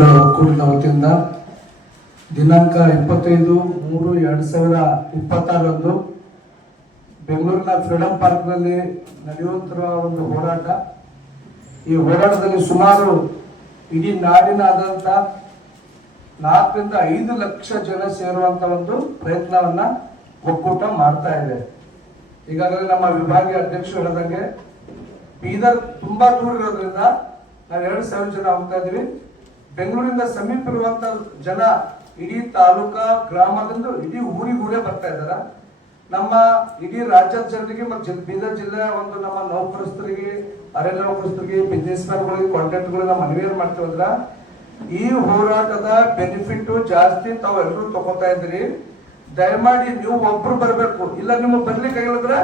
ಪದವೀಧರ ಒಕ್ಕೂಟದ ವತಿಯಿಂದ ದಿನಾಂಕ 25/3/2026 ಬೆಂಗಳೂರಿನ ಫ್ರೀಡಂ ಪಾರ್ಕ್ನಲ್ಲಿ ನಡೆಯುತ್ತಿರುವ ಒಂದು ಹೋರಾಟ. ಈ ಹೋರಾಟದಲ್ಲಿ ಸುಮಾರು ಇಡೀ ನಾಡಿನಾದ್ಯಂತ 4 ರಿಂದ 5 ಲಕ್ಷ ಜನ ಸೇರುವಂತ ಒಂದು ಪ್ರಯತ್ನವನ್ನ ಒಕ್ಕೂಟ ಮಾಡ್ತಾ ಇದೆ. ಈಗಾಗಲೇ ನಮ್ಮ ವಿಭಾಗೀಯ ಅಧ್ಯಕ್ಷರು ಹೇಳಿದಂಗೆ ಬೀದರ್ ತುಂಬಾ ದೂರ ಇರೋದ್ರಿಂದ ನಾವು 2,000 ಜನ ಹೋಗ್ತಾ ಇದೀವಿ. ಬೆಂಗಳೂರಿಂದ ಸಮೀಪ ಇರುವಂತ ಜನ ಇಡೀ ತಾಲೂಕಾ ಗ್ರಾಮದಿಂದ ಇಡೀ ಊರಿಗೂರೇ ಬರ್ತಾ ಇದಾರ. ನಮ್ಮ ಇಡೀ ರಾಜ್ಯದ ಜನರಿಗೆ ಮತ್ತು ಬೀದರ್ ಜಿಲ್ಲೆ ಒಂದು ನಮ್ಮ ನೌಕರಸ್ಥರಿಗೆ, ಅರಣ್ಯ ನೌಕರಸ್ಥರಿಗೆ, ಬಿಸ್ನೆಸ್ ಮ್ಯಾನ್ಗಳಿಗೆ, ಕಾಂಟ್ರಾಕ್ಟ್ಗಳಿಗೆ ಮನವಿ ಮಾಡ್ತೀವಿ ಅಂದ್ರ ಈ ಹೋರಾಟದ ಬೆನಿಫಿಟ್ ಜಾಸ್ತಿ ತಾವೆಲ್ಲರೂ ತಗೋತಾ ಇದ್ರಿ. ದಯಮಾಡಿ ನೀವು ಒಬ್ರು ಬರ್ಬೇಕು, ಇಲ್ಲ ನಿಮ್ಮ ಬರ್ಲಿಕ್ಕೆ ಆಗಿಲ್ಲಂದ್ರೆ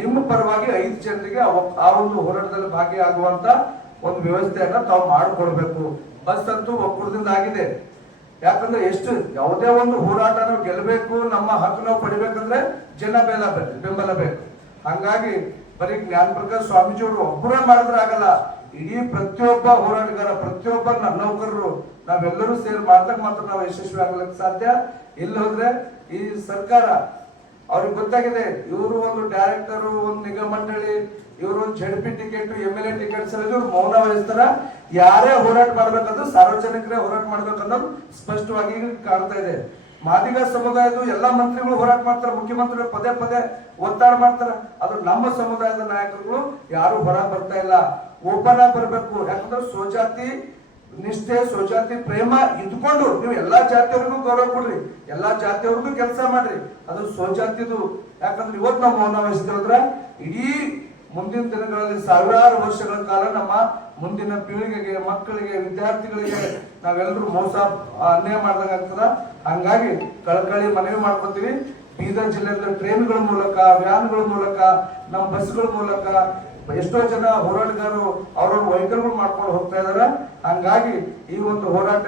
ನಿಮ್ಮ ಪರವಾಗಿ 5 ಜನರಿಗೆ ಆ ಒಂದು ಹೋರಾಟದಲ್ಲಿ ಭಾಗಿಯಾಗುವಂತ ಒಂದು ವ್ಯವಸ್ಥೆಯನ್ನ ತಾವು ಮಾಡಿಕೊಡ್ಬೇಕು. ಬಸ್ ಅಂತೂ ಒಕ್ಕೂಟದಿಂದ ಆಗಿದೆ. ಯಾಕಂದ್ರೆ ಯಾವುದೇ ಒಂದು ಹೋರಾಟ ನಾವು ಗೆಲ್ಲಬೇಕು, ನಮ್ಮ ಹಕ್ಕು ನಾವು ಪಡಿಬೇಕಂದ್ರೆ ಜನ ಬೆಂಬಲ ಬೇಕು. ಹಂಗಾಗಿ ಬರೀ ಜ್ಞಾನ ಪ್ರಕಾಶ್ ಸ್ವಾಮೀಜಿಯವರು ಒಬ್ಬರೇ ಮಾಡಿದ್ರೆ ಆಗಲ್ಲ. ಇಡೀ ಪ್ರತಿಯೊಬ್ಬ ಹೋರಾಟಗಾರ, ಪ್ರತಿಯೊಬ್ಬ ನೌಕರರು ನಾವೆಲ್ಲರೂ ಸೇರಿ ಮಾಡಿದಾಗ ಮಾತ್ರ ನಾವು ಯಶಸ್ವಿ ಆಗ್ಲಿಕ್ಕೆ ಸಾಧ್ಯ. ಇಲ್ಲಿ ಹೋದ್ರೆ ಈ ಸರ್ಕಾರ ಅವ್ರಿಗೆ ಗೊತ್ತಾಗಿದೆ, ಇವರು ಒಂದು ಡೈರೆಕ್ಟರ್, ಒಂದು ನಿಗಮ ಮಂಡಳಿ, ಇವರು ಒಂದು ZP ಟಿಕೆಟ್, MLA ಟಿಕೆಟ್ ಇವ್ರು ಮೌನ ವಹಿಸ್ತಾರ. ಯಾರೇ ಹೋರಾಟ ಮಾಡ್ಬೇಕಂದ್ರೆ ಸಾರ್ವಜನಿಕರೇ ಹೋರಾಟ ಮಾಡ್ಬೇಕನ್ನೋದು ಸ್ಪಷ್ಟವಾಗಿ ಕಾಣ್ತಾ ಇದೆ. ಮಾದಿಗ ಸಮುದಾಯದ ಎಲ್ಲಾ ಮಂತ್ರಿಗಳು ಹೋರಾಟ ಮಾಡ್ತಾರೆ, ಮುಖ್ಯಮಂತ್ರಿಗಳು ಪದೇ ಪದೇ ಒತ್ತಡ ಮಾಡ್ತಾರೆ. ಅದು ನಮ್ಮ ಸಮುದಾಯದ ನಾಯಕರುಗಳು ಯಾರು ಹೊರ ಬರ್ತಾ ಇಲ್ಲ. ಓಪನ್ ಆಗಿ ಬರ್ಬೇಕು. ಯಾಕಂದ್ರೆ ಸ್ವಜಾತಿ ನಿಷ್ಠೆ, ಸ್ವಜಾತಿ ಪ್ರೇಮ ಇದ್ಕೊಂಡು ನೀವು ಎಲ್ಲಾ ಜಾತಿಯವ್ರಿಗೂ ಗೌರವ ಕೊಡ್ರಿ, ಎಲ್ಲಾ ಜಾತಿಯವ್ರಿಗೂ ಕೆಲಸ ಮಾಡ್ರಿ. ಅದು ಸ್ವಜಾತಿದು. ಯಾಕಂದ್ರೆ ಇವತ್ತು ನಾವು ಮೌನ ವಹಿಸ್ತೇವಂದ್ರ ಇಡೀ ಮುಂದಿನ ದಿನಗಳಲ್ಲಿ ಸಾವಿರಾರು ವರ್ಷಗಳ ಕಾಲ ನಮ್ಮ ಮುಂದಿನ ಪೀಳಿಗೆಗೆ, ಮಕ್ಕಳಿಗೆ, ವಿದ್ಯಾರ್ಥಿಗಳಿಗೆ ನಾವೆಲ್ಲರೂ ಮೋಸ ಅನ್ಯಾಯ ಮಾಡ್ದಂಗ ಆಗ್ತದ. ಹಂಗಾಗಿ ಕಳಕಳಿ ಮನವಿ ಮಾಡ್ಕೊತೀವಿ. ಬೀದರ್ ಜಿಲ್ಲೆಯಲ್ಲಿ ಟ್ರೈನ್ಗಳ ಮೂಲಕ, ವ್ಯಾನ್ಗಳ ಮೂಲಕ, ನಮ್ಮ ಬಸ್ಗಳ ಮೂಲಕ ಎಷ್ಟೋ ಜನ ಹೋರಾಟಗಾರರು ಅವ್ರವ್ರ ವೆಹಿಕಲ್ಗಳು ಮಾಡ್ಕೊಂಡು ಹೋಗ್ತಾ ಇದಾರೆ. ಹಂಗಾಗಿ ಈ ಒಂದು ಹೋರಾಟ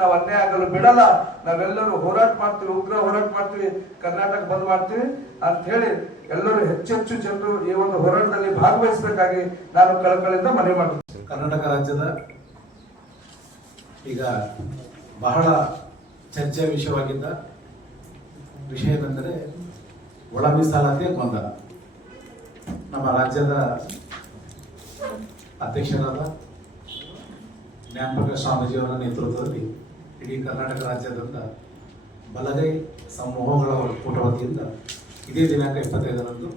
ನಾವು ಅನ್ಯಾಯ ಆಗಲು ಬಿಡಲ್ಲ. ನಾವೆಲ್ಲರೂ ಹೋರಾಟ ಮಾಡ್ತೀವಿ, ಉಗ್ರ ಹೋರಾಟ ಮಾಡ್ತೀವಿ, ಕರ್ನಾಟಕ ಬಂದ್ ಮಾಡ್ತೀವಿ ಅಂತ ಹೇಳಿ ಎಲ್ಲರೂ ಹೆಚ್ಚೆಚ್ಚು ಜನರು ಈ ಒಂದು ಹೋರಾಟದಲ್ಲಿ ಭಾಗವಹಿಸಬೇಕಾಗಿ ನಾನು ಕಳಕಳಿಯಿಂದ ಮನವಿ ಮಾಡ್ತೀನಿ. ಕರ್ನಾಟಕ ರಾಜ್ಯದ ಈಗ ಬಹಳ ಚರ್ಚೆಯ ವಿಷಯವಾಗಿದ್ದ ವಿಷಯವೆಂದರೆ ಒಳ ಮೀಸಲಾತಿಯ ಗೊಂದಲ. ನಮ್ಮ ರಾಜ್ಯದ ಅಧ್ಯಕ್ಷರಾದ ಜ್ಞಾನ ಪ್ರಕಾಶ್ ಸ್ವಾಮೀಜಿಯವರ ನೇತೃತ್ವದಲ್ಲಿ ಇಡೀ ಕರ್ನಾಟಕ ರಾಜ್ಯದಿಂದ ಬಲಗೈ ಸಮೂಹಗಳ ಒಕ್ಕೂಟ ವತಿಯಿಂದ ಇದೇ ದಿನಾಂಕ 25ರಂದು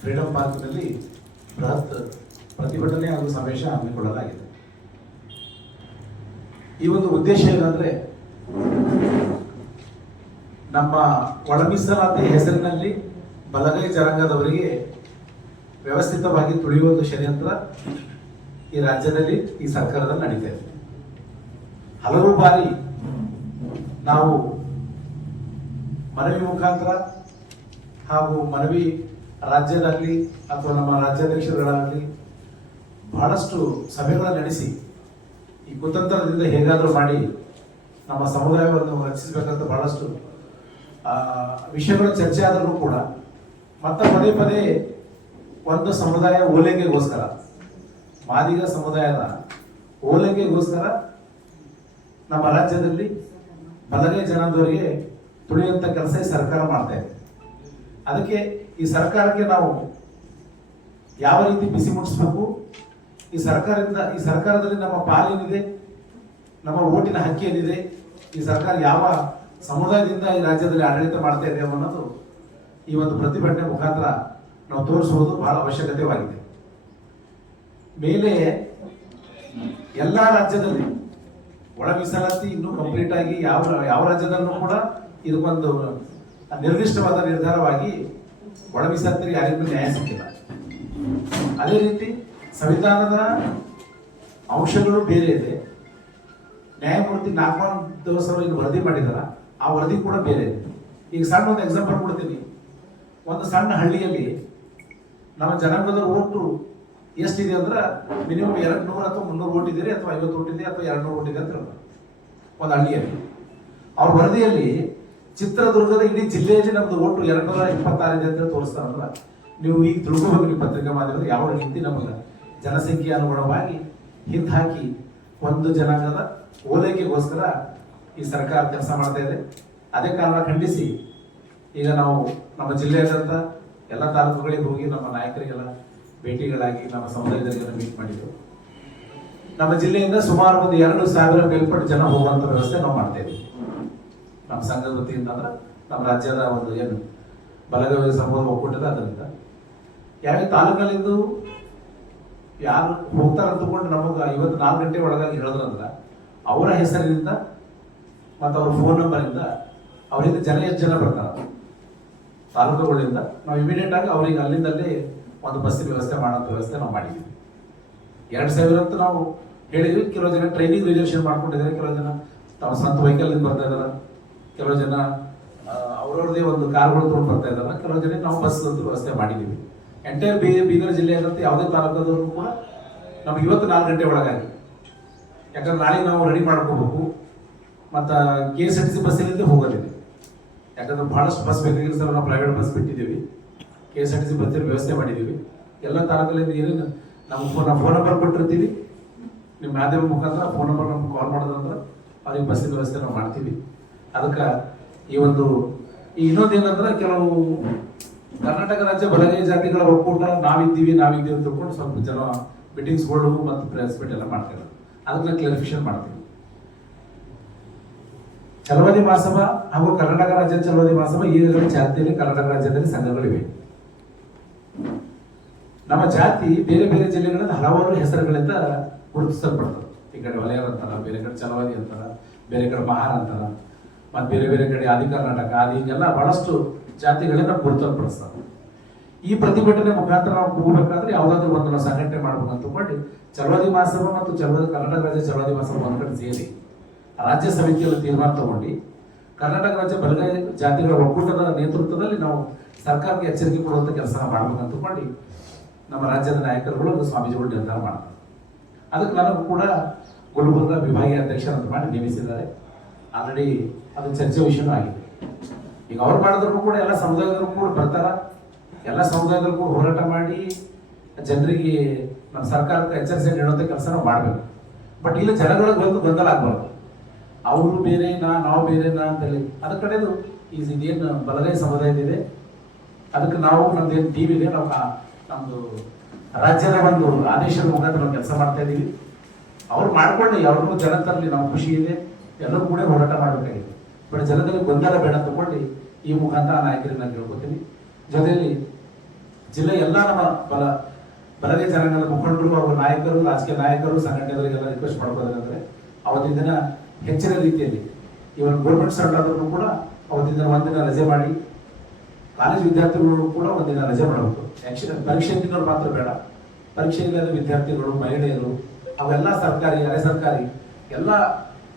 ಫ್ರೀಡಂ ಪಾರ್ಕ್ನಲ್ಲಿ ಬೃಹತ್ ಪ್ರತಿಭಟನೆ ಹಾಗೂ ಸಮಾವೇಶ ಹಮ್ಮಿಕೊಳ್ಳಲಾಗಿದೆ. ಈ ಒಂದು ಉದ್ದೇಶ ಏನಂದ್ರೆ, ನಮ್ಮ ಒಳ ಮೀಸಲಾತಿ ಹೆಸರಿನಲ್ಲಿ ಬಲಗೈ ಜನಾಂಗದವರಿಗೆ ವ್ಯವಸ್ಥಿತವಾಗಿ ತುಳಿಯುವ ಒಂದು ಷಡ್ಯಂತ್ರ ಈ ರಾಜ್ಯದಲ್ಲಿ, ಈ ಸರ್ಕಾರದಲ್ಲಿ ನಡೀತಾ ಇದೆ. ಹಲವು ಬಾರಿ ನಾವು ಮನವಿ ಮುಖಾಂತರ ಹಾಗೂ ಮನವಿ ರಾಜ್ಯದಾಗಲಿ ಅಥವಾ ನಮ್ಮ ರಾಜ್ಯಾಧ್ಯಕ್ಷರುಗಳಾಗಲಿ ಬಹಳಷ್ಟು ಸಭೆಗಳನ್ನು ನಡೆಸಿ ಈ ಕುತಂತ್ರದಿಂದ ಹೇಗಾದರೂ ಮಾಡಿ ನಮ್ಮ ಸಮುದಾಯವನ್ನು ರಕ್ಷಿಸಬೇಕಂತ ಬಹಳಷ್ಟು ವಿಷಯಗಳ ಚರ್ಚೆ ಆದರೂ ಕೂಡ ಮತ್ತೆ ಪದೇ ಪದೇ ಒಂದು ಸಮುದಾಯ ಓಲೈಕೆಗೋಸ್ಕರ, ಮಾದಿಗ ಸಮುದಾಯದ ಓಲೈಕೆಗೋಸ್ಕರ ನಮ್ಮ ರಾಜ್ಯದಲ್ಲಿ ಬಲಗೈ ಜನಾಂಗದವರಿಗೆ ತುಳಿಯುವಂಥ ಕೆಲಸ ಈ ಸರ್ಕಾರ ಮಾಡ್ತಾ ಇದೆ. ಅದಕ್ಕೆ ಈ ಸರ್ಕಾರಕ್ಕೆ ನಾವು ಯಾವ ರೀತಿ ಬಿಸಿ ಮುಟ್ಟಿಸ್ಬೇಕು, ಈ ಸರ್ಕಾರದಲ್ಲಿ ನಮ್ಮ ಪಾಲೇನಿದೆ, ನಮ್ಮ ಓಟಿನ ಹಕ್ಕಿ ಏನಿದೆ, ಈ ಸರ್ಕಾರ ಯಾವ ಸಮುದಾಯದಿಂದ ಈ ರಾಜ್ಯದಲ್ಲಿ ಆಡಳಿತ ಮಾಡ್ತಾ ಇದೆ ಅನ್ನೋದು ಈ ಒಂದು ಪ್ರತಿಭಟನೆ ಮುಖಾಂತರ ನಾವು ತೋರಿಸುವುದು ಬಹಳ ಅವಶ್ಯಕತೆವಾಗಿದೆ. ಮೇಲೆ ಎಲ್ಲ ರಾಜ್ಯದಲ್ಲಿ ಒಳ ಮೀಸಲಾತಿ ಇನ್ನೂ ಕಂಪ್ಲೀಟ್ ಆಗಿ ಯಾವ ರಾಜ್ಯದಲ್ಲೂ ಕೂಡ ಇದಕ್ಕೊಂದು ನಿರ್ದಿಷ್ಟವಾದ ನಿರ್ಧಾರವಾಗಿ ಒಳ ಮೀಸಲಾತಿ ಯಾರಿಗೂ ನ್ಯಾಯ ಸಿಕ್ಕಿಲ್ಲ. ಅದೇ ರೀತಿ ಸಂವಿಧಾನದ ಅಂಶಗಳು ಬೇರೆ ಇದೆ. ನ್ಯಾಯಮೂರ್ತಿ ನಾಗಮೋಹನ್ ದಾಸ್ ಅವರು ಇಲ್ಲಿ ವರದಿ ಮಾಡಿದಾರ, ಆ ವರದಿ ಕೂಡ ಬೇರೆ ಇದೆ. ಈಗ ಸಣ್ಣ ಒಂದು ಎಕ್ಸಾಂಪಲ್ ಕೊಡ್ತೀನಿ. ಒಂದು ಸಣ್ಣ ಹಳ್ಳಿಯಲ್ಲಿ ನಮ್ಮ ಜನಾಂಗದ ಓಟು ಎಷ್ಟಿದೆ ಅಂದ್ರೆ ಮಿನಿಮಮ್ 200 ಅಥವಾ 300 ಓಟ್ ಇದೆ, ಅಥವಾ 50 ಓಟ್ ಇದೆ, ಅಥವಾ 200 ಓಟ್ ಇದೆ ಅಂತ ಹೇಳ್ತಾರೆ ಒಂದು ಹಳ್ಳಿಯಲ್ಲಿ. ಅವ್ರ ವರದಿಯಲ್ಲಿ ಚಿತ್ರದುರ್ಗದ ಇಡೀ ಜಿಲ್ಲೆಯಲ್ಲಿ ನಮ್ದು ಓಟು 226 ಇದೆ ಅಂತ ತೋರಿಸ್ತಾರಂದ್ರ ನೀವು ಈಗ ತಿಳ್ಕೋಬೇಕು. ನೀವು ಪತ್ರಿಕಾ ಮಾಧ್ಯಮದಲ್ಲಿ ಯಾವ ರೀತಿ ನಮಗೆ ಜನಸಂಖ್ಯೆ ಅನುಗುಣವಾಗಿ ಹಿಂದೆ ಹಾಕಿ ಒಂದು ಜನಾಂಗದ ಓಲೈಕೆಗೋಸ್ಕರ ಈ ಸರ್ಕಾರ ಕೆಲಸ ಮಾಡ್ತಾ ಇದೆ. ಅದೇ ಕಾರಣ ಖಂಡಿಸಿ ಈಗ ನಾವು ನಮ್ಮ ಜಿಲ್ಲೆಯಾದಂಥ ಎಲ್ಲ ತಾಲೂಕುಗಳಿಗೆ ಹೋಗಿ ನಮ್ಮ ನಾಯಕರಿಗೆಲ್ಲ ಭೇಟಿಗಳಾಗಿ ನಮ್ಮ ಸಮುದಾಯದವರಿಗೆಲ್ಲ ಮೀಟ್ ಮಾಡಿದ್ದು. ನಮ್ಮ ಜಿಲ್ಲೆಯಿಂದ ಸುಮಾರು ಒಂದು 2,000 ಮೇಲ್ಪಟ್ಟು ಜನ ಹೋಗುವಂತ ವ್ಯವಸ್ಥೆ ನಾವು ಮಾಡ್ತಾ ಇದ್ದೀವಿ ನಮ್ಮ ಸಂಘದ ವತಿಯಿಂದ. ಅಂದ್ರೆ ನಮ್ಮ ರಾಜ್ಯದ ಒಂದು ಏನು ಬಲಗೈ ಸಮೂಹ ಒಕ್ಕೂಟದ ಅದರಿಂದ ಯಾವ ತಾಲೂಕಲ್ಲಿದ್ದು ಯಾರು ಹೋಗ್ತಾರ ಅಂತಕೊಂಡು ನಮಗೆ ಇವತ್ತು 4 ಗಂಟೆ ಒಳಗಾಗಿ ಹೇಳಿದ್ರಂದ್ರ ಅವರ ಹೆಸರಿನಿಂದ ಮತ್ತು ಅವ್ರ ಫೋನ್ ನಂಬರಿಂದ ಅವರಿಂದ ಎಷ್ಟು ಜನ ಬರ್ತಾರೆ ತಾಲೂಕುಗಳಿಂದ ನಾವು ಇಮಿಡಿಯೇಟ್ ಆಗಿ ಅವ್ರಿಗೆ ಅಲ್ಲಿಂದಲೇ ಒಂದು ಬಸ್ಸಿನ ವ್ಯವಸ್ಥೆ ಮಾಡೋಂಥ ವ್ಯವಸ್ಥೆ ನಾವು ಮಾಡಿದ್ದೀವಿ. 2,000 ಅಂತ ನಾವು ಹೇಳಿದ್ವಿ. ಕೆಲವು ಜನ ಟ್ರೈನಿಂಗ್ ರಿಸರ್ವೇಷನ್ ಮಾಡ್ಕೊಂಡಿದ್ದಾರೆ, ಕೆಲವು ಜನ ತಮ್ಮ ಸ್ವಂತ ವೆಹಿಕಲ್ ಬರ್ತಾ ಇದಾರೆ, ಕೆಲವು ಜನ ಅವ್ರವ್ರದೇ ಒಂದು ಕಾರ್ಗಳು ತೊಗೊಂಡು ಬರ್ತಾ ಇದ್ದಾರೆ, ಕೆಲವು ಜನ ನಾವು ಬಸ್ ವ್ಯವಸ್ಥೆ ಮಾಡಿದ್ದೀವಿ. ಎಂಟೈರ್ ಬೀದರ್ ಜಿಲ್ಲೆಯಾದಂಥ ಯಾವುದೇ ತಾಲೂಕದವರು ಕೂಡ ನಮ್ಗೆ ಇವತ್ತು 4 ಗಂಟೆ ಒಳಗಾಗಿ, ಯಾಕಂದ್ರೆ ನಾಳೆ ನಾವು ರೆಡಿ ಮಾಡ್ಕೋಬೇಕು ಮತ್ತು KSRTC ಬಸ್ಸಿನಿಂದ ಹೋಗೋದಿದೆ. ಯಾಕಂದ್ರೆ ಬಹಳಷ್ಟು ಬಸ್ ಬೇಕಾಗಿರೋ ಸರ್ ನಾವು ಪ್ರೈವೇಟ್ ಬಸ್ ಬಿಟ್ಟಿದ್ದೀವಿ, KSRTC ಬಸ್ಸಿನ ವ್ಯವಸ್ಥೆ ಮಾಡಿದ್ದೀವಿ. ಎಲ್ಲ ತಾಲೂಕಲ್ಲಿಂದ ಏನೇನು ನಮ್ಮ ಫೋನ್ ನಂಬರ್ ಕೊಟ್ಟಿರ್ತೀವಿ, ನಿಮ್ಮ ಮಾಧ್ಯಮ ಮುಖಾಂತರ ಫೋನ್ ನಂಬರ್ ನಮ್ಗೆ ಕಾಲ್ ಮಾಡೋದಂದ್ರೆ ಅವ್ರಿಗೆ ಬಸ್ಸಿನ ವ್ಯವಸ್ಥೆ ನಾವು ಮಾಡ್ತೀವಿ. ಅದಕ್ಕೆ ಈ ಒಂದು ಇನ್ನೊಂದೇನಂದ್ರೆ ಕೆಲವು ಕರ್ನಾಟಕ ರಾಜ್ಯ ಬಲಗೈ ಜಾತಿಗಳ ಒಕ್ಕೂಟ ನಾವಿದ್ದೀವಿ ಅಂತ ತಿಳ್ಕೊಂಡು ಸ್ವಲ್ಪ ಜನ ಮೀಟಿಂಗ್ಸ್ಗಳು ಮತ್ತು ಪ್ರೆಸ್ ಮೀಟ್ ಎಲ್ಲ ಮಾಡ್ತಾರೆ. ಅದಕ್ಕೆ ನಾವು ಕ್ಲಾರಿಫಿಕೇಶನ್ ಮಾಡ್ತೀವಿ. ಚಲವಾದಿ ಮಹಾಸಭಾ ಹಾಗೂ ಕರ್ನಾಟಕ ರಾಜ್ಯ ಚಲವಾದಿ ಮಹಾಸಭಾ ಈಗಾಗಲೇ ಜಾತಿಯಲ್ಲಿ ಕರ್ನಾಟಕ ರಾಜ್ಯದಲ್ಲಿ ಸಂಘಗಳಿವೆ. ನಮ್ಮ ಜಾತಿ ಬೇರೆ ಬೇರೆ ಜಿಲ್ಲೆಗಳಲ್ಲಿ ಹಲವಾರು ಹೆಸರುಗಳಿಂದ ಗುರುತಿಸಲ್ಪಡ್ತದೆ. ಈ ಕಡೆ ವಲಯರ್ ಅಂತಾರ, ಬೇರೆ ಕಡೆ ಚಲವಾದಿ ಅಂತಾರ, ಬೇರೆ ಕಡೆ ಮಹಾರ್ ಅಂತಾರ, ಮತ್ತು ಬೇರೆ ಬೇರೆ ಕಡೆ ಆದಿ ಕರ್ನಾಟಕ ಆದಿ ಹಿಂಗೆಲ್ಲ ಬಹಳಷ್ಟು ಜಾತಿಗಳಿಂದ ಗುರುತಿಸಲ್ಪಡಿಸ್ತಾರೆ. ಈ ಪ್ರತಿಭಟನೆ ಮುಖಾಂತರ ನಾವು ಹೋಗ್ಬೇಕಾದ್ರೆ ಯಾವುದಾದ್ರೂ ಒಂದು ನಾವು ಸಂಘಟನೆ ಮಾಡ್ಬೇಕಂತ ಮಾಡಿ ಚಲವಾದಿ ಮಹಾಸಭಾ ಮತ್ತು ಕರ್ನಾಟಕ ರಾಜ್ಯ ಚಲವಾದಿ ಮಹಾಸಭಾ ಒಂದು ಕಡೆ ಸೇರಿ ರಾಜ್ಯ ಸಮಿತಿಯಲ್ಲಿ ತೀರ್ಮಾನ ತಗೊಂಡು ಕರ್ನಾಟಕ ರಾಜ್ಯ ಬಲಗೈ ಜಾತಿಗಳ ಒಕ್ಕೂಟದ ನೇತೃತ್ವದಲ್ಲಿ ನಾವು ಸರ್ಕಾರಕ್ಕೆ ಎಚ್ಚರಿಕೆ ಕೊಡುವಂತ ಕೆಲಸ ಮಾಡ್ಬೇಕಂತ ಮಾಡಿ ನಮ್ಮ ರಾಜ್ಯದ ನಾಯಕರುಗಳು ಸ್ವಾಮೀಜಿಗಳು ನಿರ್ಧಾರ ಮಾಡ್ತಾರೆ. ಅದಕ್ಕೆ ನನಗೂ ಕೂಡ ಗುಲ್ಬರ್ಗ ವಿಭಾಗೀಯ ಅಧ್ಯಕ್ಷರಂತ ಮಾಡಿ ನೇಮಿಸಿದ್ದಾರೆ. ಆಲ್ರೆಡಿ ಅದು ಚರ್ಚೆ ವಿಷಯನೂ ಆಗಿದೆ. ಈಗ ಅವ್ರು ಮಾಡಿದ್ರು ಕೂಡ ಎಲ್ಲ ಸಮುದಾಯದವರು ಕೂಡ ಬರ್ತಾರ, ಎಲ್ಲ ಸಮುದಾಯದವರು ಕೂಡ ಹೋರಾಟ ಮಾಡಿ ಜನರಿಗೆ ನಮ್ಮ ಸರ್ಕಾರಕ್ಕೆ ಎಚ್ಚರಿಸಿ ನೀಡುವಂಥ ಕೆಲಸ ನಾವು ಮಾಡಬೇಕು. ಬಟ್ ಇಲ್ಲಿ ಜನಗಳಿಗೆ ಬಂದು ಗೊಂದಲ ಆಗ್ಬಾರ್ದು, ಅವರು ಬೇರೆ ನಾವು ಬೇರೆ ಅಂತೇಳಿ. ಅದ ಕಡೆದು ಇದೇನು ಬಲಗೈ ಸಮುದಾಯದಿದೆ, ಅದಕ್ಕೆ ನಾವು ನಮ್ದೇನು ಟೀಮ್ ಇದೆ, ನಾವು ನಮ್ದು ರಾಜ್ಯದ ಒಂದು ಆದೇಶದ ಮುಖಾಂತರ ನಾವು ಕೆಲಸ ಮಾಡ್ತಾ ಇದ್ದೀವಿ. ಅವ್ರು ಮಾಡ್ಕೊಂಡು ಅವ್ರಿಗೂ ಜನ ತರಲಿ, ನಾವು ಖುಷಿ ಇದೆ, ಎಲ್ಲರೂ ಕೂಡ ಹೋರಾಟ ಮಾಡಬೇಕಾಗಿದೆ. ಬಟ್ ಜನದಲ್ಲಿ ಗೊಂದಲ ಬೇಡ ತಗೊಂಡು ಈ ಮುಖಾಂತರ ನಾಯಕರಿಗೆ ನಾನು ಕೇಳ್ಕೊತೀನಿ. ಜೊತೆಯಲ್ಲಿ ಜಿಲ್ಲೆ ಎಲ್ಲ ನಮ್ಮ ಬಲಗೈ ಜನಾಂಗದ ಮುಖಂಡರು ಹಾಗೂ ನಾಯಕರು, ರಾಜಕೀಯ ನಾಯಕರು, ಸಂಘಟನೆಗಳಿಗೆಲ್ಲ ರಿಕ್ವೆಸ್ಟ್ ಮಾಡ್ಕೋದಂದ್ರೆ ಅವತ್ತಿನ ದಿನ ಹೆಚ್ಚಿನ ರೀತಿಯಲ್ಲಿ ಇವನ್ ಗೌರ್ಮೆಂಟ್ ಸ್ಟಾರ್ಟ್ ಆದ್ರೂ ಕೂಡ ಅವತ್ತಿನ ದಿನ ಒಂದಿನ ರಜೆ ಮಾಡಿ, ಕಾಲೇಜ್ ವಿದ್ಯಾರ್ಥಿಗಳು ಕೂಡ ಒಂದಿನ ರಜೆ ಮಾಡಬೇಕು. ಪರೀಕ್ಷೆ ದಿನಗಳು ಮಾತ್ರ ಬೇಡ, ಪರೀಕ್ಷೆ ಇಲ್ಲದ ವಿದ್ಯಾರ್ಥಿಗಳು, ಮಹಿಳೆಯರು, ಅವೆಲ್ಲ ಸರ್ಕಾರಿ ಅರೆ ಸರ್ಕಾರಿ ಎಲ್ಲ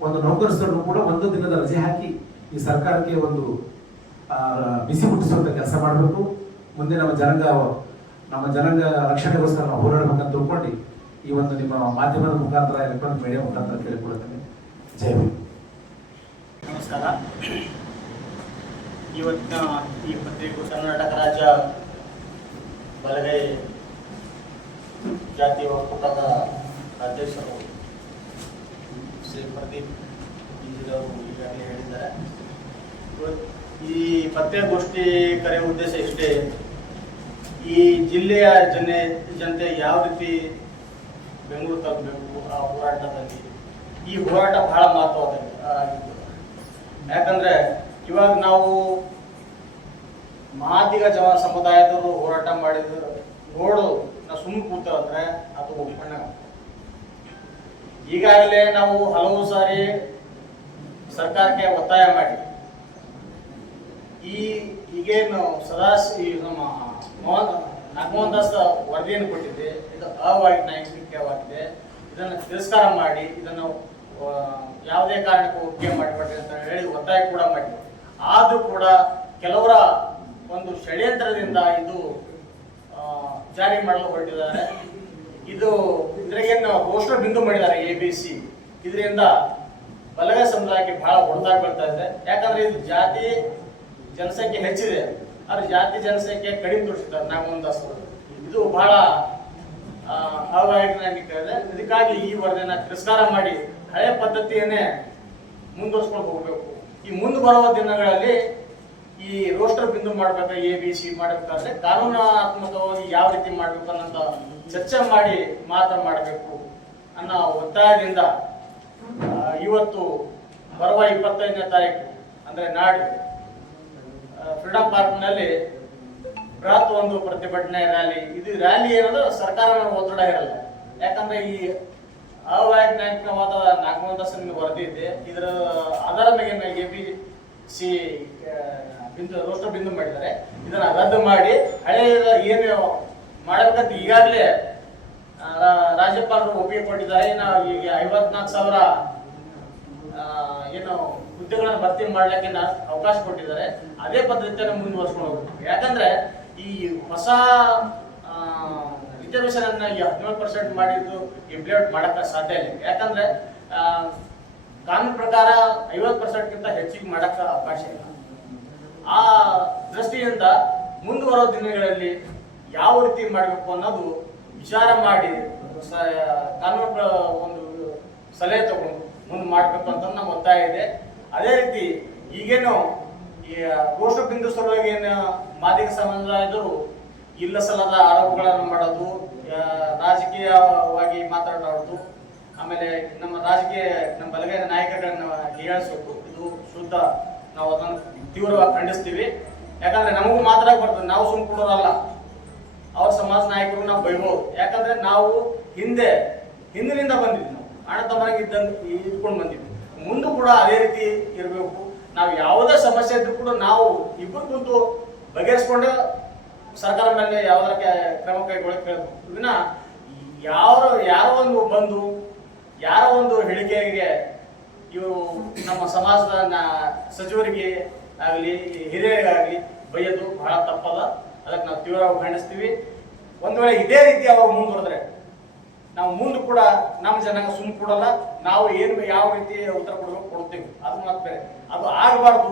ಒಂದು ನೌಕರಸ್ಥರು ಕೂಡ ಒಂದು ದಿನದ ರಜೆ ಹಾಕಿ ಈ ಸರ್ಕಾರಕ್ಕೆ ಒಂದು ಬಿಸಿ ಮುಟ್ಟಿಸುವಂತ ಕೆಲಸ ಮಾಡಬೇಕು. ಮುಂದೆ ನಮ್ಮ ಜನಾಂಗ ರಕ್ಷಣೆಗೋಸ್ಕರ ನಾವು ಹೋರಾಡಬೇಕಂತ ತಿಳ್ಕೊಂಡು ಈ ಒಂದು ನಿಮ್ಮ ಮಾಧ್ಯಮದ ಮುಖಾಂತರ, ಎಲೆಕ್ಟ್ರಾನಿಕ್ ಮೀಡಿಯಾ ಮುಖಾಂತರ ಕೇಳಿಕೊಡುತ್ತೇನೆ. ಜೈ ಹಿಂದ್. ನಮಸ್ಕಾರ. ಇವತ್ತಿನ ಈ ಪತ್ರಿಕೆ ಕರ್ನಾಟಕ ರಾಜ್ಯ ಬಲಗೈ ಜಾತಿ ಒಕ್ಕೂಟದ ಅಧ್ಯಕ್ಷರು ಶ್ರೀ ಪ್ರದೀಪ್ ಇಂಜಿರವರು ಈಗಾಗಲೇ ಹೇಳಿದ್ದಾರೆ. ಈ ಪತ್ರಿಕಾಗೋಷ್ಠಿ ಕರೆಯುವ ಉದ್ದೇಶ ಇಷ್ಟೇ. ಈ ಜಿಲ್ಲೆಯ ಜನತೆ ಯಾವ ರೀತಿ ಬೆಂಗಳೂರು ತಲುಪಬೇಕು ಆ ಹೋರಾಟದಲ್ಲಿ. ಈ ಹೋರಾಟ ಬಹಳ ಮಹತ್ವದ್ದಾಗಿತ್ತು. ಯಾಕಂದ್ರೆ ಇವಾಗ ನಾವು ಮಹಾದಿಗ ಸಮುದಾಯದವರು ಹೋರಾಟ ಮಾಡಿದ್ರು ನೋಡು ನಾವು ಸುಮ್ಮನೆ ಕೂತಂದ್ರೆ ಅದು ಒಪ್ಪಣ್ಣ. ಈಗಾಗಲೇ ನಾವು ಹಲವು ಸಾರಿ ಸರ್ಕಾರಕ್ಕೆ ಒತ್ತಾಯ ಮಾಡಿ ಈಗೇನು ನಮ್ಮ ನಾಗಮೋಹನ್ ದಾಸ್ ವರದಿಯನ್ನು ಕೊಟ್ಟಿದೆ, ಇದು ಅವೈಜ್ಞಾನಿಕವಾಗಿದೆ, ಇದನ್ನು ತಿರಸ್ಕಾರ ಮಾಡಿ ಇದನ್ನು ಯಾವುದೇ ಕಾರಣಕ್ಕೂ ಒಪ್ಪಿಗೆ ಮಾಡಿಕೊಡ್ರಿ ಅಂತ ಹೇಳಿ ಒತ್ತಾಯ ಕೂಡ ಮಾಡಿದೆ. ಆದರೂ ಕೂಡ ಕೆಲವರ ಒಂದು ಷಡ್ಯಂತ್ರದಿಂದ ಇದು ಜಾರಿ ಮಾಡಲು ಹೊರಟಿದ್ದಾರೆ. ಇದ್ರಾಗೇನು ರೋಸ್ಟರ್ ಬಿಂದು ಮಾಡಿದ್ದಾರೆ ABC. ಇದರಿಂದ ಬಲಗೈ ಸಮುದಾಯಕ್ಕೆ ಬಹಳ ಹೊಡೆದಾಗಿ ಬರ್ತಾ ಇದೆ. ಯಾಕಂದ್ರೆ ಇದು ಜಾತಿ ಜನಸಂಖ್ಯೆ ಹೆಚ್ಚಿದೆ, ಆದ್ರೆ ಜಾತಿ ಜನಸಂಖ್ಯೆ ಕಡಿಮೆ ತೋರಿಸ್ತಾರೆ ನಾಗಮೋಹನ್ ದಾಸ್. ಇದು ಬಹಳ ಅವೈಜ್ಞಾನಿಕ ಇದೆ. ಇದಕ್ಕಾಗಿ ಈ ವರದಿಯನ್ನು ತಿರಸ್ಕಾರ ಮಾಡಿ ಹಳೆ ಪದ್ಧತಿಯನ್ನೇ ಮುಂದುವರ್ಸ್ಕೊಂಡು ಹೋಗ್ಬೇಕು. ಈ ಮುಂದೆ ಬರುವ ದಿನಗಳಲ್ಲಿ ಈ ರೋಸ್ಟರ್ ಬಿಂದು ಮಾಡ್ಬೇಕು, ABC ಮಾಡ್ಬೇಕಾದ್ರೆ ಕಾನೂನಾತ್ಮಕವಾಗಿ ಯಾವ ರೀತಿ ಮಾಡ್ಬೇಕು ಅನ್ನೋಂಥ ಚರ್ಚೆ ಮಾಡಿ ಮಾಡಬೇಕು ಅನ್ನೋ ಒತ್ತಾಯದಿಂದ ಇವತ್ತು ಬರುವ 25ನೇ ತಾರೀಕು ಅಂದ್ರೆ ನಾಡು ಫ್ರೀಡಂ ಪಾರ್ಕ್ನಲ್ಲಿ ಬೃಹತ್ ಒಂದು ಪ್ರತಿಭಟನೆ ರ್ಯಾಲಿ. ಇದು ರ್ಯಾಲಿ ಏನಂದ್ರೆ ಸರ್ಕಾರ ಒತ್ತಡ ಇರಲ್ಲ, ಯಾಕಂದ್ರೆ ಈ ಅವೈಜ್ಞಾನಿಕವಾದ ನಾಗವಂತಸನ ವರದಿ ಇದೆ. ಇದರ ಆಧಾರ ಮೇಲೆ ABC ರೋಸ್ಟರ್ ಬಿಂದು ಮಾಡಿದ್ದಾರೆ. ಇದನ್ನ ರದ್ದು ಮಾಡಿ ಹಳೆಯ ಏನು ಮಾಡಬೇಕಂತ ಈಗಾಗಲೇ ರಾಜ್ಯಪಾಲರು ಒಪ್ಪಿಗೆ ಕೊಟ್ಟಿದ್ದಾರೆ. ನಾವು ಈಗ 54,000 ಏನು ಹುದ್ದೆಗಳನ್ನ ಭರ್ತಿ ಮಾಡ್ಲಿಕ್ಕೆ ಅವಕಾಶ ಕೊಟ್ಟಿದ್ದಾರೆ. ಅದೇ ಪದ್ಧತಿಯನ್ನು ಮುಂದುವರ್ಸ್ಕೊಂಡು ಹೋಗ್ಬೇಕು. ಯಾಕಂದ್ರೆ ಈ ಹೊಸ ರಿಸರ್ವೇಶನ್ ಅನ್ನ 17% ಮಾಡಿದ್ದು ಇಂಪ್ಲಿಮೆಂಟ್ ಮಾಡಕ್ಕೆ ಸಾಧ್ಯ ಇಲ್ಲ. ಯಾಕಂದ್ರೆ ಕಾನೂನು ಪ್ರಕಾರ 50%ಗಿಂತ ಹೆಚ್ಚಿಗೆ ಮಾಡಕ್ಕೆ ಅವಕಾಶ ಇಲ್ಲ. ಆ ದೃಷ್ಟಿಯಿಂದ ಮುಂದುವರೋ ದಿನಗಳಲ್ಲಿ ಯಾವ ರೀತಿ ಮಾಡಬೇಕು ಅನ್ನೋದು ವಿಚಾರ ಮಾಡಿ ಕಾನೂನು ಒಂದು ಸಲಹೆ ತಗೊಂಡು ಮುಂದೆ ಮಾಡಬೇಕು ಅಂತ ನಮ್ಮ ಒತ್ತಾಯ ಇದೆ. ಅದೇ ರೀತಿ ಈಗೇನು ಈ ರೋಷ ಬಿಂದು ಸಲುವಾಗಿ ಏನು ಮಾದಿಗ ಸಮುದಾಯದವರು ಇಲ್ಲ ಸಲ್ಲದ ಆರೋಪಗಳನ್ನು ಮಾಡೋದು, ರಾಜಕೀಯವಾಗಿ ಮಾತನಾಡೋದು, ಆಮೇಲೆ ನಮ್ಮ ಬಲಗೈ ನಾಯಕಗಳನ್ನ ಹೀಯಾಳಿಸೋದು, ಇದು ಶುದ್ಧ. ನಾವು ಅದನ್ನು ತೀವ್ರವಾಗಿ ಖಂಡಿಸ್ತೀವಿ. ಯಾಕಂದ್ರೆ ನಮಗೂ ಮಾತಾಡಕ್ ಬರ್ತದೆ, ನಾವು ಸುಮ್ ಕೊಡೋರಲ್ಲ. ಅವ್ರ ಸಮಾಜ ನಾಯಕರು ನಾವು ಬೈಬೋದು. ಯಾಕಂದ್ರೆ ನಾವು ಹಿಂದಿನಿಂದ ಬಂದಿದ್ವಿ, ನಾವು ಅಣ್ಣ ತಮ್ಮರಾಗಿ ಇದ್ಕೊಂಡು ಬಂದಿದ್ವಿ. ಮುಂದೂ ಕೂಡ ಅದೇ ರೀತಿ ಇರಬೇಕು. ನಾವು ಯಾವುದೇ ಸಮಸ್ಯೆ ಇದ್ರೂ ಕೂಡ ನಾವು ಇಬ್ಬರು ಕೂತು ಬಗೆಹರಿಸ್ಕೊಂಡು ಸರ್ಕಾರ ಮೇಲೆ ಯಾವ್ದಾರ ಕ್ರಮ ಕೈಗೊಳ್ಳಕ್ಕೆ ಹೇಳ್ಬೇಕು. ವಿನ ಯಾರೋ ಒಂದು ಬಂದು ಯಾರೋ ಒಂದು ಹೇಳಿಕೆಗೆ ಇವರು ನಮ್ಮ ಸಮಾಜದ ಸಚಿವರಿಗೆ ಆಗಲಿ ಹಿರಿಯರಿಗಾಗಲಿ ಬೈಯೋದು ಬಹಳ ತಪ್ಪದ. ಅದಕ್ಕೆ ನಾವು ತೀವ್ರವಾಗಿ ಖಂಡಿಸ್ತೀವಿ. ಒಂದು ವೇಳೆ ಇದೇ ರೀತಿ ಅವರು ಮುಂದುವರೆದ್ರೆ ನಾವು ಮುಂದೆ ಕೂಡ ನಮ್ಮ ಜನಾಂಗ ಸುಮ್ ಕೊಡಲ್ಲ. ನಾವು ಯಾವ ರೀತಿ ಉತ್ತರ ಕೊಡ್ತೀವಿ ಅದು ಮಾತು ಬೇರೆ. ಅದು ಆಗಬಾರ್ದು.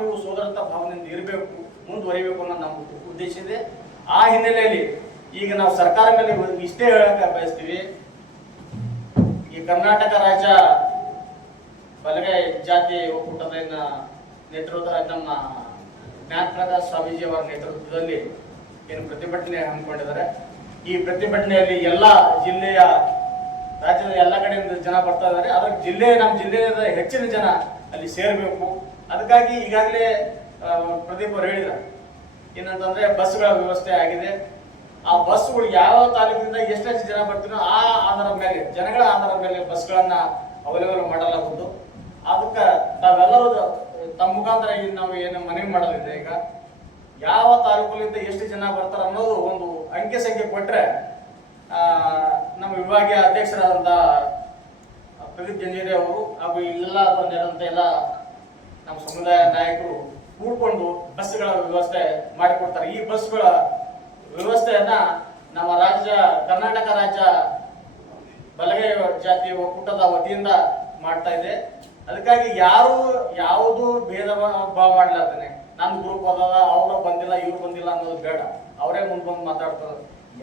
ನೀವು ಸೋದರತ ಭಾವನೆಯಿಂದ ಇರಬೇಕು, ಮುಂದುವರಿಬೇಕು ಅನ್ನೋ ನಮ್ಮ ಉದ್ದೇಶ ಇದೆ. ಆ ಹಿನ್ನೆಲೆಯಲ್ಲಿ ಈಗ ನಾವು ಸರ್ಕಾರ ಮೇಲೆ ಇಷ್ಟೇ ಹೇಳಕ್ಕೆ ಬಯಸ್ತೀವಿ. ಈ ಕರ್ನಾಟಕ ರಾಜ್ಯ ಬಲಗೈ ಜಾತಿ ಒಕ್ಕೂಟದ ನೇತೃತ್ವ ನಮ್ಮ ಜ್ಞಾನಪ್ರಕಾಶ್ ಸ್ವಾಮೀಜಿ ಅವರ ನೇತೃತ್ವದಲ್ಲಿ ಏನು ಪ್ರತಿಭಟನೆ ಹಮ್ಮಿಕೊಂಡಿದ್ದಾರೆ. ಈ ಪ್ರತಿಭಟನೆಯಲ್ಲಿ ಎಲ್ಲ ಜಿಲ್ಲೆಯ ರಾಜ್ಯದ ಎಲ್ಲ ಕಡೆಯಿಂದ ಜನ ಬರ್ತಾ ಇದ್ದಾರೆ. ಅದ್ರ ನಮ್ಮ ಜಿಲ್ಲೆಯ ಹೆಚ್ಚಿನ ಜನ ಅಲ್ಲಿ ಸೇರಬೇಕು. ಅದಕ್ಕಾಗಿ ಈಗಾಗಲೇ ಪ್ರದೀಪ್ ಅವರು ಹೇಳಿದ್ದಾರೆ ಏನಂತಂದ್ರೆ ಬಸ್ಗಳ ವ್ಯವಸ್ಥೆ ಆಗಿದೆ. ಆ ಬಸ್ಗಳು ಯಾವ ತಾಲೂಕಿನಿಂದ ಎಷ್ಟೆಷ್ಟು ಜನ ಬರ್ತೀನೋ ಆ ಆಧಾರದ ಮೇಲೆ, ಜನಗಳ ಆಧಾರದ ಮೇಲೆ ಬಸ್ಗಳನ್ನ ಅವೈಲೇಬಲ್ ಮಾಡಲಾಗುವುದು. ಅದಕ್ಕೆ ತಾವೆಲ್ಲರೂ ತಮ್ಮ ಮುಖಾಂತರ ನಾವು ಏನು ಮನವಿ ಮಾಡೋದಿದೆ, ಈಗ ಯಾವ ತಾಲೂಕಿನಿಂದ ಎಷ್ಟು ಜನ ಬರ್ತಾರೆ ಅನ್ನೋದು ಒಂದು ಅಂಕೆ ಸಂಖ್ಯೆ ಕೊಟ್ಟರೆ ನಮ್ಮ ವಿಭಾಗೀಯ ಅಧ್ಯಕ್ಷರಾದಂಥ ಪ್ರದೀಪ್ ಜಂಜೀರಿ ಅವರು ಹಾಗೂ ಇಲ್ಲೆಲ್ಲ ಬಂದಿರೋಂಥ ಎಲ್ಲ ನಮ್ಮ ಸಮುದಾಯ ನಾಯಕರು ಕೂಡ್ಕೊಂಡು ಬಸ್ಗಳ ವ್ಯವಸ್ಥೆ ಮಾಡಿಕೊಡ್ತಾರೆ. ಈ ಬಸ್ಗಳ ವ್ಯವಸ್ಥೆಯನ್ನ ನಮ್ಮ ಕರ್ನಾಟಕ ರಾಜ್ಯ ಬಲಗೈ ಜಾತಿ ಒಕ್ಕೂಟದ ವತಿಯಿಂದ ಮಾಡ್ತಾ ಇದೆ. ಅದಕ್ಕಾಗಿ ಯಾವುದು ಭೇದ ಭಾವ ಮಾಡ್ಲಾರ್ದೇನೆ ನನ್ನ ಗ್ರೂಪ್ ಅದ ಅವ್ರ ಬಂದಿಲ್ಲ ಇವ್ರು ಬಂದಿಲ್ಲ ಅನ್ನೋದು ಬೇಡ. ಅವರೇ ಮುಂದೆ ಬಂದು ಮಾತಾಡ್ತಾರೆ.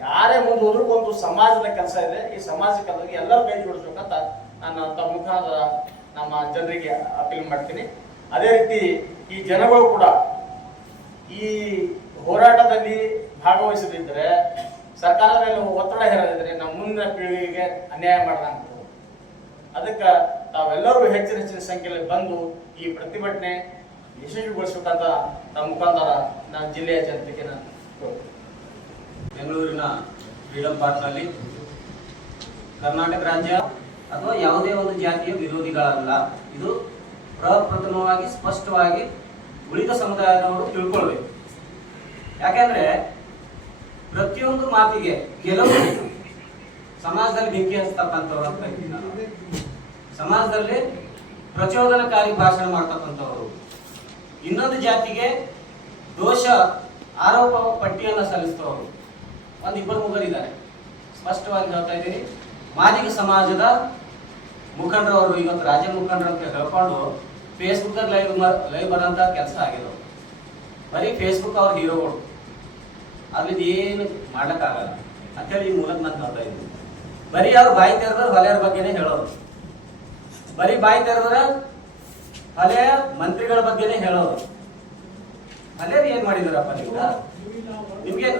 ಯಾರೇ ಮುಂದೆ ಹೋದ್ರೂ ಒಂದು ಸಮಾಜದ ಕೆಲಸ ಇದೆ. ಈ ಸಮಾಜ ಕೆಲಸಕ್ಕೆ ಎಲ್ಲರೂ ಕೈ ಜೋಡಿಸ್ಬೇಕಂತ ನಾನು ತಮ್ಮ ಮುಖಾಂತರ ನಮ್ಮ ಜನರಿಗೆ ಅಪೀಲ್ ಮಾಡ್ತೀನಿ. ಅದೇ ರೀತಿ ಈ ಜನಗಳು ಕೂಡ ಈ ಹೋರಾಟದಲ್ಲಿ ಭಾಗವಹಿಸದಿದ್ದರೆ, ಸರ್ಕಾರದ ಮೇಲೆ ಒತ್ತಡ ಹೇರದಿದ್ರೆ ನಮ್ಮ ಮುಂದಿನ ಪೀಳಿಗೆಗೆ ಅನ್ಯಾಯ ಮಾಡ್ದಂಗ. ಅದಕ್ಕೆ ತಾವೆಲ್ಲರೂ ಹೆಚ್ಚಿನ ಸಂಖ್ಯೆಯಲ್ಲಿ ಬಂದು ಈ ಪ್ರತಿಭಟನೆ ಯಶಸ್ವಿಗೊಳಿಸಬೇಕಂತ ತಮ್ಮ ಮುಖಾಂತರ ನಾನು ಜಿಲ್ಲೆಯ ಜನತೆಗೆ ನಾನು ಬೆಂಗಳೂರಿನ ಫ್ರೀಡಂ ಪಾರ್ಕ್ನಲ್ಲಿ ಕರ್ನಾಟಕ ರಾಜ್ಯ ಅಥವಾ ಯಾವುದೇ ಒಂದು ಜಾತಿಯ ವಿರೋಧಿಗಳಲ್ಲ. ಇದು ಪ್ರಪ್ರಥಮವಾಗಿ ಸ್ಪಷ್ಟವಾಗಿ ಉಳಿದ ಸಮುದಾಯದವರು ತಿಳ್ಕೊಳ್ಬೇಕು. ಯಾಕೆಂದ್ರೆ ಪ್ರತಿಯೊಂದು ಮಾತಿಗೆ ಕೆಲವು ಸಮಾಜದಲ್ಲಿ ಬೆಂಕಿ ಹಚ್ಚತಕ್ಕಂಥವ್ರು ಅಂತ ಇದ್ದೀನಿ ನಾನು. ಸಮಾಜದಲ್ಲಿ ಪ್ರಚೋದನಕಾರಿ ಭಾಷಣ ಮಾಡ್ತಕ್ಕಂಥವ್ರು, ಇನ್ನೊಂದು ಜಾತಿಗೆ ದೋಷ ಆರೋಪ ಪಟ್ಟಿಯನ್ನು ಸಲ್ಲಿಸ್ತವರು ಒಂದಿಬ್ಬರು ಮುಖರಿದ್ದಾರೆ. ಸ್ಪಷ್ಟವಾಗಿ ಹೇಳ್ತಾ ಇದ್ದೀನಿ, ಮಾದಿಗ ಸಮಾಜದ ಮುಖಂಡರವರು ಇವತ್ತು ರಾಜ್ಯ ಮುಖಂಡರು ಅಂತ ಹೇಳ್ಕೊಂಡು ಫೇಸ್ಬುಕ್ದಾಗ ಲೈವ್ ಬರೋಂಥ ಕೆಲಸ ಆಗಿರೋದು. ಬರೀ ಫೇಸ್ಬುಕ್ ಅವ್ರ ಹೀರೋಗಳು, ಅದ್ರಿಂದ ಏನು ಮಾಡ್ಲಿಕ್ಕಾಗಲ್ಲ ಅಂತೇಳಿ ಈ ಮೂಲಕ ನಾನು ಹೇಳ್ತಾ ಇದ್ದೀನಿ. ಬರೀ ಅವ್ರು ಬಾಯಿ ತೆರೆದ್ರೆ ಹೊಲೆಯರ ಬಗ್ಗೆನೇ ಹೇಳೋರು. ಬರೀ ಬಾಯಿ ತೆರೆದ್ರೆ ಹಳೆಯ ಮಂತ್ರಿಗಳ ಬಗ್ಗೆನೇ ಹೇಳೋರು. ಹಳೆಯರು ಏನ್ ಮಾಡಿದಾರಪ್ಪ ನೀವು? ನಿಮ್ಗೆ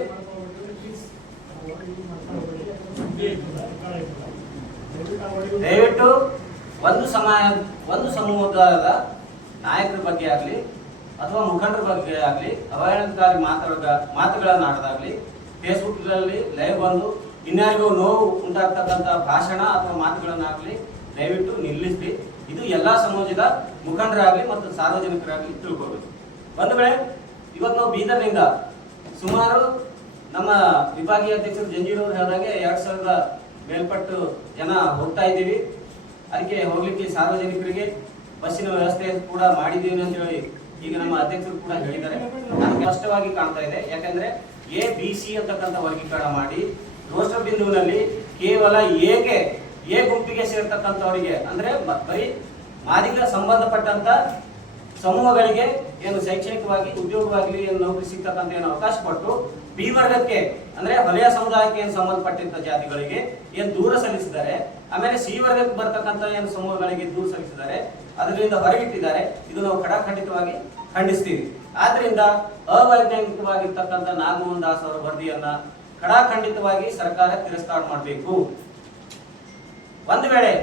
ದಯವಿಟ್ಟು ಒಂದು ಸಮುದಾಯದ ನಾಯಕರ ಬಗ್ಗೆ ಆಗ್ಲಿ ಅಥವಾ ಮುಖಂಡರ ಬಗ್ಗೆ ಆಗ್ಲಿ ಅವಹೇಳನಕಾರಿ ಮಾತುಗಳನ್ನಾಡೋದಾಗ್ಲಿ ಫೇಸ್ಬುಕ್ ಗಳಲ್ಲಿ ಲೈವ್ ಬಂದು ಇನ್ಯಾರಿಗೂ ನೋವು ಉಂಟಾಗ್ತಕ್ಕಂಥ ಭಾಷಣ ಅಥವಾ ಮಾತುಗಳನ್ನಾಗ್ಲಿ ದಯವಿಟ್ಟು ನಿಲ್ಲಿಸಿ. ಇದು ಎಲ್ಲಾ ಸಮಾಜದ ಮುಖಂಡರಾಗ್ಲಿ ಮತ್ತು ಸಾರ್ವಜನಿಕರಾಗ್ಲಿ ತಿಳ್ಕೋಬೇಕು. ಒಂದು ವೇಳೆ ಇವತ್ತು ನಾವು ಬೀದರ್ನಿಂದ ಸುಮಾರು ನಮ್ಮ ವಿಭಾಗೀಯ ಅಧ್ಯಕ್ಷರು ಜಂಜೀರವರು ಹೇಳಿದಾಗೆ 2000 ಮೇಲ್ಪಟ್ಟು ಜನ ಹೋಗ್ತಾ ಇದ್ದೀವಿ. ಅದಕ್ಕೆ ಹೋಗ್ಲಿಕ್ಕೆ ಸಾರ್ವಜನಿಕರಿಗೆ ಬಸ್ಸಿನ ವ್ಯವಸ್ಥೆ ಕೂಡ ಮಾಡಿದ್ದೀವಿ ಅಂತ ಹೇಳಿ ಈಗ ನಮ್ಮ ಅಧ್ಯಕ್ಷರು ಕೂಡ ಹೇಳಿದ್ದಾರೆ. ನಮಗೆ ಸ್ಪಷ್ಟವಾಗಿ ಕಾಣ್ತಾ ಇದೆ. ಯಾಕಂದ್ರೆ ABC ಅಂತಕ್ಕಂಥ ವರ್ಗೀಕರಣ ಮಾಡಿ ರೋಸ್ಟರ್ ಬಿಂದುವಿನಲ್ಲಿ ಕೇವಲ ಎ ಗುಂಪಿಗೆ ಸೇರ್ತಕ್ಕಂಥವರಿಗೆ ಅಂದ್ರೆ ಬರೀ ಮಾದಿಗ ಸಂಬಂಧಪಟ್ಟಂತ ಸಮೂಹಗಳಿಗೆ ಏನು ಶೈಕ್ಷಣಿಕವಾಗಿ ಉದ್ಯೋಗವಾಗಲಿ ಏನು ನೌಕರಿ ಸಿಗ್ತಕ್ಕಂಥ ಏನು ಅವಕಾಶ ಕೊಟ್ಟು ಬಿ ವರ್ಗಕ್ಕೆ ಅಂದ್ರೆ ಹೊಲೆಯ ಸಮುದಾಯಕ್ಕೆ ಏನು ಸಂಬಂಧಪಟ್ಟಂತ ಜಾತಿಗಳಿಗೆ ಏನು ದೂರ ಸಲ್ಲಿಸಿದ್ದಾರೆ. ಆಮೇಲೆ ಸಿ ವರ್ಗಕ್ಕೆ ಬರ್ತಕ್ಕಂಥ ಏನು ಸಮೂಹಗಳಿಗೆ ದೂರ ಸಲ್ಲಿಸಿದ್ದಾರೆ, ಅದರಿಂದ ಹೊರಗಿಟ್ಟಿದ್ದಾರೆ. ಇದು ನಾವು ಖಡಾಖಂಡಿತವಾಗಿ ಖಂಡಿಸ್ತೀವಿ. ಆದ್ರಿಂದ ಅವೈಜ್ಞಾನಿಕವಾಗಿರ್ತಕ್ಕಂಥ ನಾಗಮೋಹನ್ ದಾಸ್ ಅವರ ವರದಿಯನ್ನ ಖಡಾಖಂಡಿತವಾಗಿ ಸರ್ಕಾರ ತಿರಸ್ಕಾರ ಮಾಡಬೇಕು. ಒಂದು ವೇಳೆ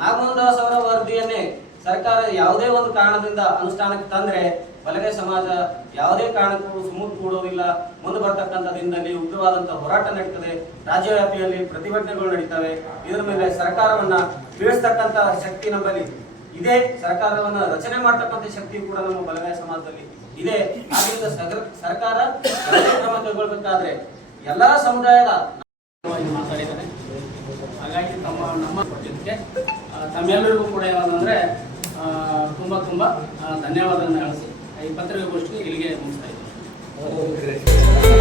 ನಾಗಮೋಹನ್ ದಾಸ್ ಅವರ ವರದಿಯನ್ನೇ ಸರ್ಕಾರ ಯಾವುದೇ ಒಂದು ಕಾರಣದಿಂದ ಅನುಷ್ಠಾನಕ್ಕೆ ತಂದ್ರೆ ಬಲಗೈ ಸಮಾಜ ಯಾವುದೇ ಕಾರಣಕ್ಕೂ ಸುಮ್ಮನೆ ಕೂಡೋದಿಲ್ಲ. ಮುಂದೆ ಬರ್ತಕ್ಕಂಥ ದಿನದಲ್ಲಿ ಉಗ್ರವಾದಂತಹ ಹೋರಾಟ ನಡೀತದೆ, ರಾಜ್ಯವ್ಯಾಪಿಯಲ್ಲಿ ಪ್ರತಿಭಟನೆಗಳು ನಡೀತವೆ. ಇದರ ಮೇಲೆ ಸರ್ಕಾರವನ್ನ ಬೀಳಿಸ್ತಕ್ಕಂಥ ಶಕ್ತಿ ನಮ್ಮಲ್ಲಿ ಇದೆ. ಸರ್ಕಾರವನ್ನ ರಚನೆ ಮಾಡ್ತಕ್ಕಂಥ ಶಕ್ತಿ ಕೂಡ ನಮ್ಮ ಬಲಗೈ ಸಮಾಜದಲ್ಲಿ ಇದೆ. ಆದ್ರಿಂದ ಸರ್ಕಾರ ಕ್ರಮ ಕೈಗೊಳ್ಬೇಕಾದ್ರೆ ಎಲ್ಲಾ ಸಮುದಾಯದ ಮಾತಾಡಿದ್ದಾರೆ. ಹಾಗಾಗಿ ನಮ್ಮ ಜೊತೆಗೆ ತಮ್ಮೆಲ್ಲರಿಗೂ ಕೂಡ ಏನಂದ್ರೆ ತುಂಬಾ ಧನ್ಯವಾದಗಳನ್ನು ಹೇಳಿಸಿ ಈ ಪತ್ರಿಕಾಗೋಷ್ಠಿಗೆ ಇಲ್ಲಿಗೆ ಮುಗಿಸ್ತಾ ಇದ್ದೀನಿ.